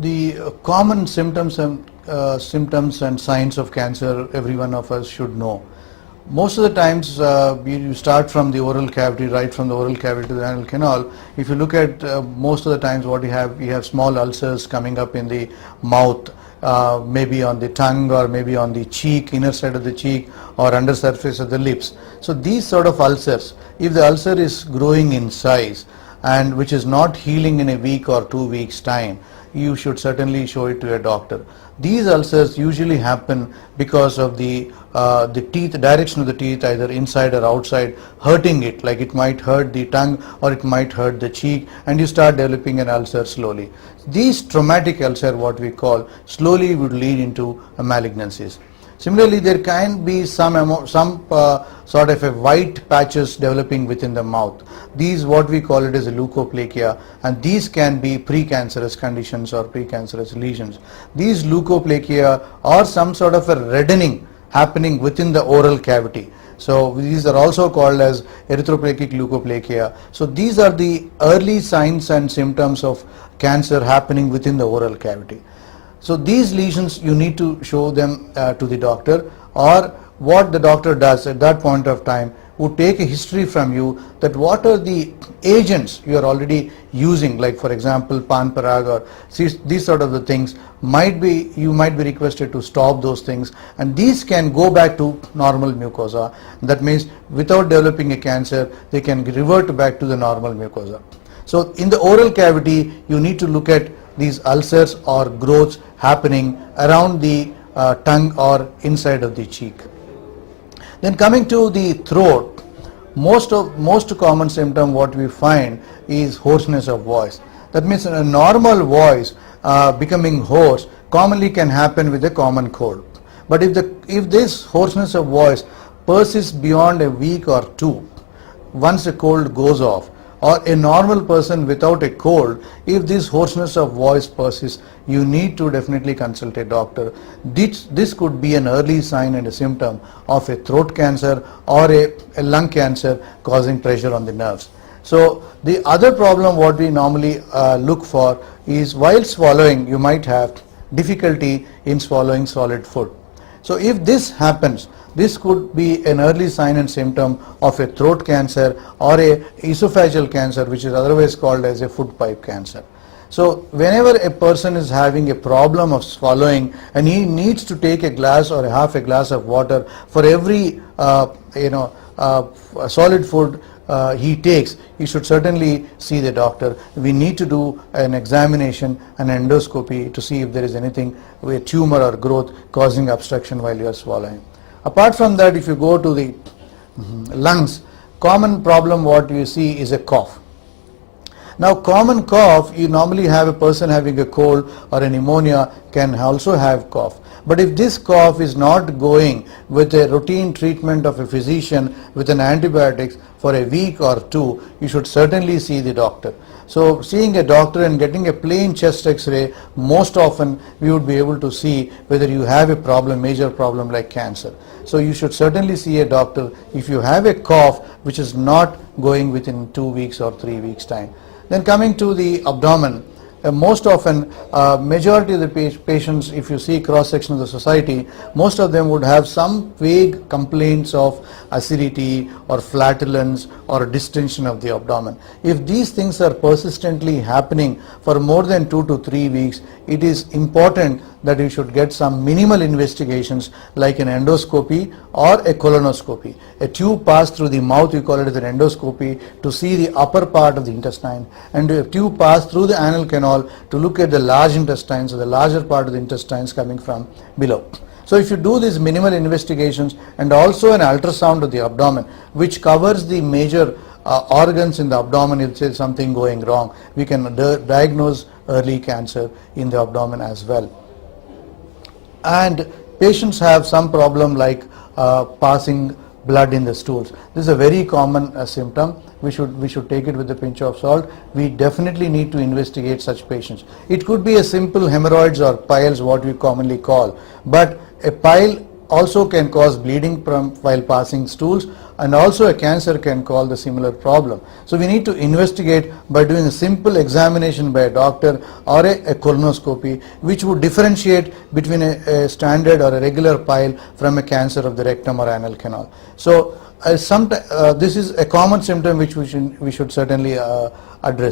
the common symptoms and signs of cancer every one of us should know. Most of the times you start from the oral cavity, right from the oral cavity to the anal canal. If you look at most of the times what you have small ulcers coming up in the mouth, maybe on the tongue or maybe on the cheek, inner side of the cheek or under surface of the lips. So these sort of ulcers, if the ulcer is growing in size and which is not healing in a week or 2 weeks time, you should certainly show it to a doctor. These ulcers usually happen because of the teeth, direction of the teeth, either inside or outside, hurting it, like it might hurt the tongue or it might hurt the cheek, and you start developing an ulcer slowly. These traumatic ulcer, what we call, slowly would lead into malignancies. Similarly, there can be some sort of a white patches developing within the mouth. These what we call it as a leukoplakia, and these can be precancerous conditions or precancerous lesions. These leukoplakia are some sort of a reddening happening within the oral cavity. So these are also called as erythroplakic leukoplakia. So these are the early signs and symptoms of cancer happening within the oral cavity. So these lesions you need to show them to the doctor, or what the doctor does at that point of time would take a history from you that what are the agents you are already using, like for example pan parag or these sort of the things you might be requested to stop those things, and these can go back to normal mucosa. That means without developing a cancer they can revert back to the normal mucosa. So in the oral cavity you need to look at these ulcers or growths happening around the tongue or inside of the cheek. Then coming to the throat, most common symptom what we find is hoarseness of voice. That means a normal voice becoming hoarse commonly can happen with a common cold. But if this hoarseness of voice persists beyond a week or two, once the cold goes off, or a normal person without a cold, if this hoarseness of voice persists, you need to definitely consult a doctor. This could be an early sign and a symptom of a throat cancer or a lung cancer causing pressure on the nerves. So the other problem what we normally look for is while swallowing you might have difficulty in swallowing solid food. So if this happens, this could be an early sign and symptom of a throat cancer or a esophageal cancer, which is otherwise called as a food pipe cancer. So whenever a person is having a problem of swallowing and he needs to take a glass or half a glass of water for every solid food he takes, he should certainly see the doctor. We need to do an examination, an endoscopy, to see if there is anything, a tumor or growth causing obstruction while you are swallowing. Apart from that, if you go to the lungs, common problem what you see is a cough. Now common cough, you normally have a person having a cold or a pneumonia can also have cough. But if this cough is not going with a routine treatment of a physician with an antibiotics for a week or two, you should certainly see the doctor. So seeing a doctor and getting a plain chest x-ray, most often we would be able to see whether you have a problem, major problem like cancer. So you should certainly see a doctor if you have a cough which is not going within 2 weeks or 3 weeks time. Then coming to the abdomen, most often majority of the patients, if you see cross section of the society, most of them would have some vague complaints of acidity or flatulence or distension of the abdomen. If these things are persistently happening for more than 2 to 3 weeks, it is important that you should get some minimal investigations like an endoscopy or a colonoscopy. A tube passed through the mouth, we call it as an endoscopy, to see the upper part of the intestine, and a tube passed through the anal canal to look at the large intestines, or the larger part of the intestines coming from below. So if you do these minimal investigations and also an ultrasound of the abdomen which covers the major organs in the abdomen, if there is something going wrong, we can diagnose early cancer in the abdomen as well. And patients have some problem like passing blood in the stools. This is a very common symptom. We should take it with a pinch of salt. We definitely need to investigate such patients. It could be a simple hemorrhoids or piles, what we commonly call, but a pile also can cause bleeding while passing stools, and also a cancer can cause the similar problem. So we need to investigate by doing a simple examination by a doctor or a colonoscopy, which would differentiate between a standard or a regular pile from a cancer of the rectum or anal canal. So this is a common symptom which we should certainly address.